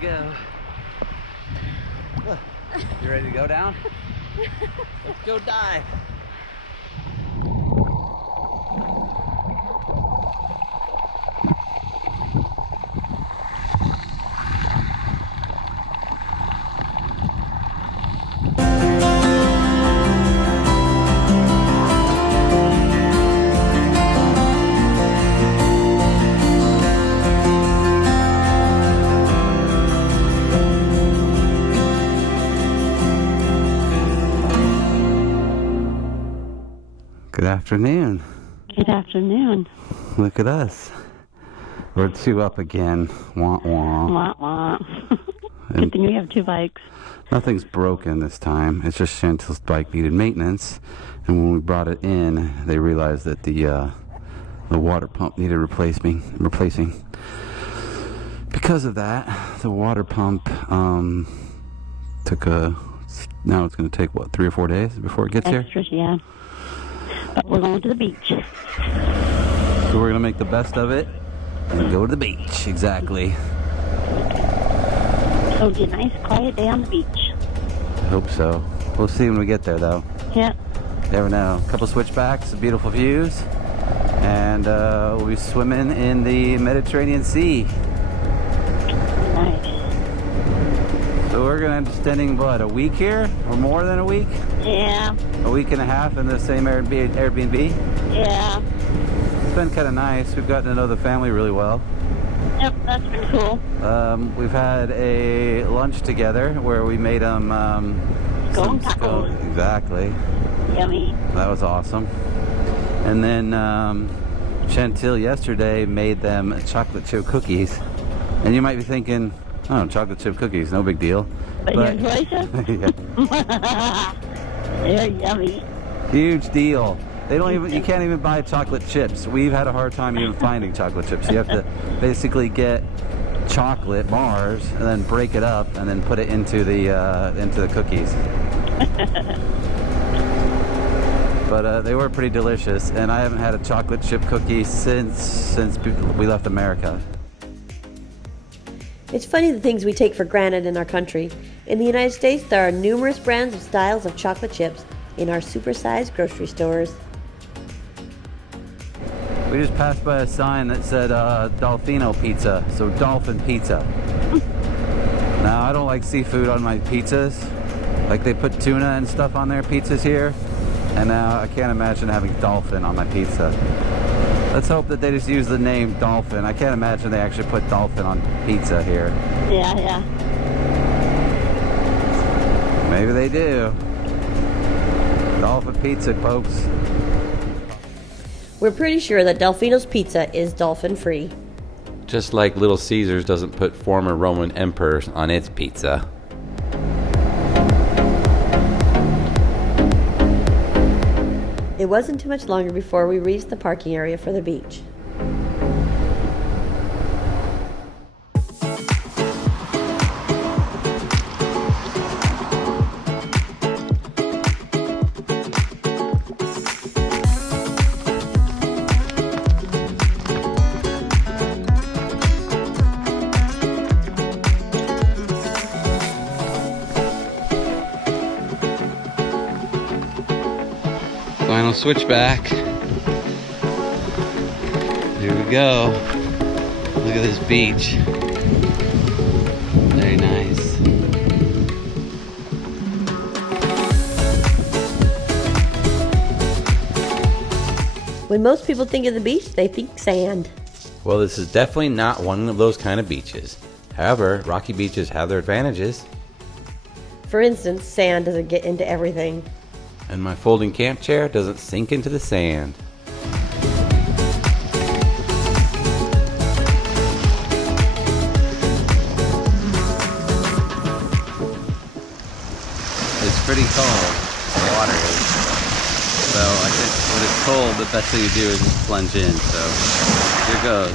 we go. You ready to go down? Let's go dive. Good afternoon. Good afternoon. Look at us. We're 2 up again. Wah wah. Wah, wah. Good thing we have 2 bikes. Nothing's broken this time. It's just Chantil's bike needed maintenance, and when we brought it in, they realized that the water pump needed replacing. Because of that, the water pump took now it's going to take what, 3 or 4 days before it gets here? Extras, yeah. But we're going to the beach. So we're going to make the best of it and go to the beach. Exactly. So it'll be a nice quiet day on the beach. I hope so. We'll see when we get there, though. Yeah. Never know. A couple switchbacks, beautiful views, and we'll be swimming in the Mediterranean Sea. Nice. So we're going to be spending, what, a week here? Or more than a week? Yeah. A week and a half in the same Airbnb? Yeah. It's been kind of nice. We've gotten to know the family really well. Yep, that's been cool. We've had a lunch together where we made them Scone tacos. Exactly. Yummy. That was awesome. And then Chantil yesterday made them chocolate chip cookies. And you might be thinking, oh, chocolate chip cookies, no big deal. But here in Croatia? Yeah. They're yummy. Huge deal. They don't even, you can't even buy chocolate chips. We've had a hard time even finding chocolate chips. You have to basically get chocolate bars and then break it up and then put it into the cookies. But they were pretty delicious, and I haven't had a chocolate chip cookie since we left America. It's funny the things we take for granted in our country. In the United States, there are numerous brands of styles of chocolate chips in our supersized grocery stores. We just passed by a sign that said Dolfino Pizza, so dolphin pizza. Now, I don't like seafood on my pizzas. Like, they put tuna and stuff on their pizzas here, and now I can't imagine having dolphin on my pizza. Let's hope that they just use the name dolphin. I can't imagine they actually put dolphin on pizza here. Yeah, yeah. Maybe they do. Dolphin pizza, folks. We're pretty sure that Dolfino's Pizza is dolphin-free. Just like Little Caesars doesn't put former Roman emperors on its pizza. It wasn't too much longer before we reached the parking area for the beach. Final switchback. Here we go. Look at this beach. Very nice. When most people think of the beach, they think sand. Well, this is definitely not one of those kind of beaches. However, rocky beaches have their advantages. For instance, sand doesn't get into everything. And my folding camp chair doesn't sink into the sand. It's pretty cold, the water is. So I think when it's cold, the best thing to do is just plunge in. So here goes.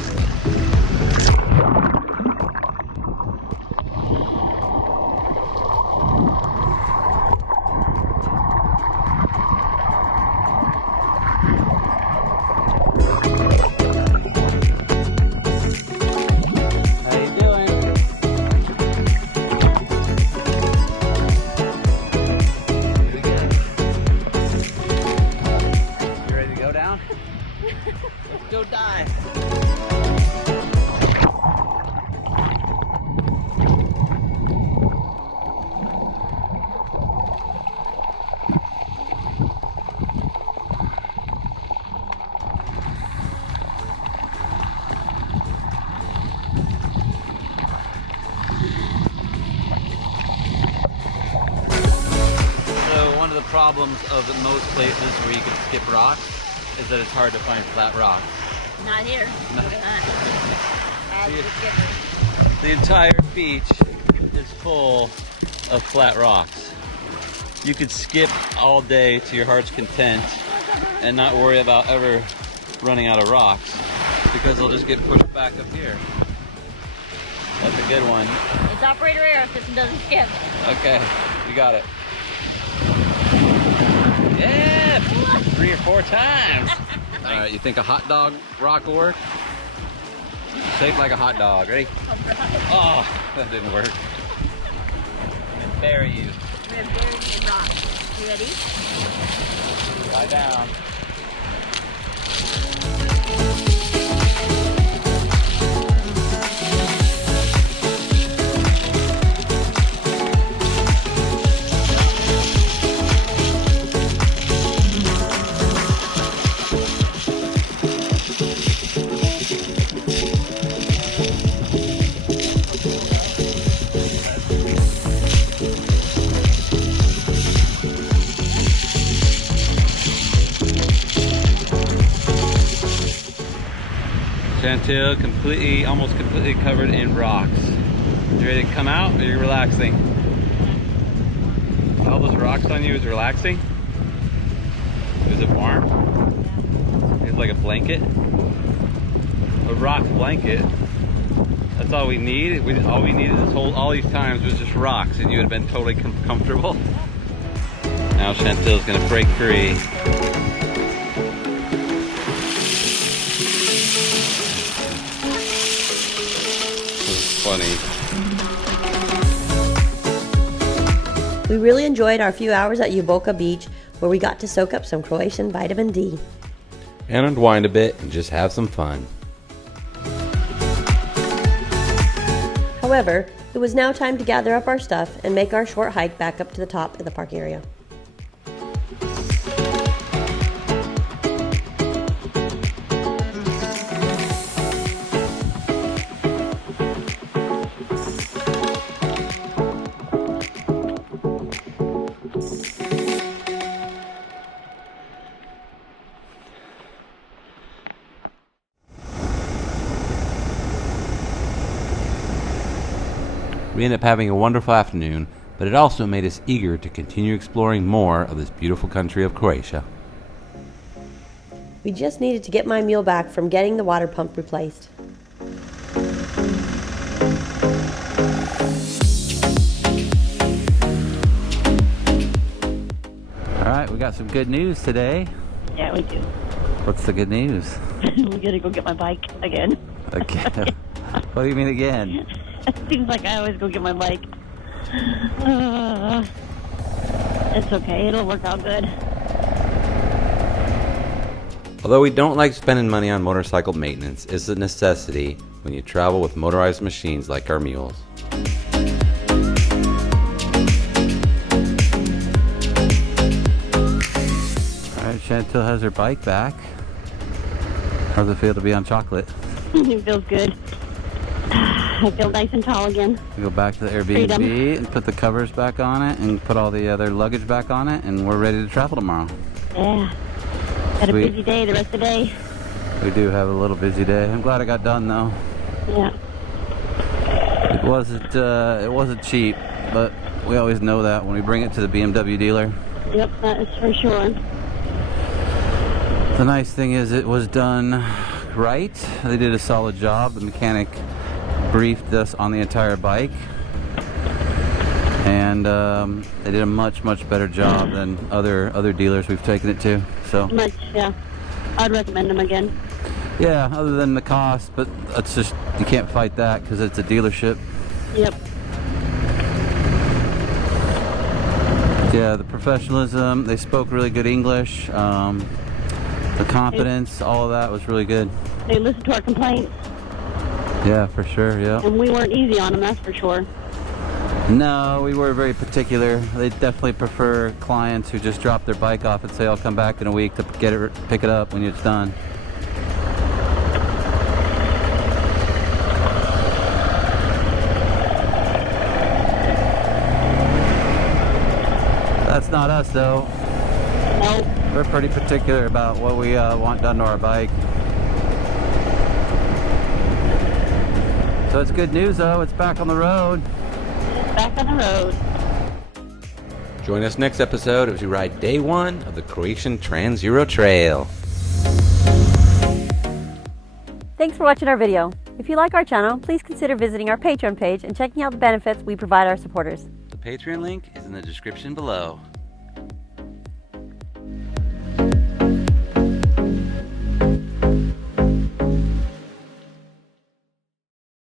the problems of most places where you can skip rocks is that it's hard to find flat rocks. Not here. No. As See, the skipper. the entire beach is full of flat rocks. You could skip all day to your heart's content and not worry about ever running out of rocks because they'll just get pushed back up here. That's a good one. It's operator error if this doesn't skip. Okay, you got it. Yeah, 3 or 4 times. All right, you think a hot dog rock will work? Shaped like a hot dog. Ready? Oh, that didn't work. And bury you. We're gonna bury you in rocks. You ready? Lie down. Chantil, almost completely covered in rocks. You ready to come out, or are you relaxing? All those rocks on you is relaxing? Is it warm? It's like a blanket? A rock blanket. That's all we need? All we needed all these times was just rocks, and you would have been totally comfortable. Now Chantil's gonna break free. Funny. We really enjoyed our few hours at Uboka Beach, where we got to soak up some Croatian vitamin D. And unwind a bit and just have some fun. However, it was now time to gather up our stuff and make our short hike back up to the top of the park area. We ended up having a wonderful afternoon, but it also made us eager to continue exploring more of this beautiful country of Croatia. We just needed to get my mule back from getting the water pump replaced. All right, we got some good news today. Yeah, we do. What's the good news? We gotta go get my bike again. Okay. What do you mean again? It seems like I always go get my bike. It's okay, it'll work out good. Although we don't like spending money on motorcycle maintenance, it's a necessity when you travel with motorized machines like our mules. Alright, Chantil has her bike back. How's it feel to be on chocolate? It feels good. I feel nice and tall again. We go back to the Airbnb Freedom. and put the covers back on it and put all the other luggage back on it, and we're ready to travel tomorrow. Yeah. Had a Sweet. busy day the rest of the day. We do have a little busy day. I'm glad it got done though. Yeah. It wasn't cheap, but we always know that when we bring it to the BMW dealer. Yep, that is for sure. The nice thing is it was done right. They did a solid job. The mechanic briefed us on the entire bike, and they did a much better job than other dealers we've taken it to. So Much, yeah. I'd recommend them again. yeah, other than the cost, but it's just, you can't fight that because it's a dealership. Yep. Yeah, the professionalism, they spoke really good English, the confidence, all of that was really good. They listened to our complaints, Yeah, for sure, yeah. and we weren't easy on them, that's for sure. No, we were very particular. They definitely prefer clients who just drop their bike off and say, I'll come back in a week to pick it up when it's done. That's not us though. Nope. We're pretty particular about what we want done to our bike. So it's good news though, it's back on the road. It's back on the road. Join us next episode as we ride day 1 of the Croatian Trans-Euro Trail. Thanks for watching our video. If you like our channel, please consider visiting our Patreon page and checking out the benefits we provide our supporters. The Patreon link is in the description below.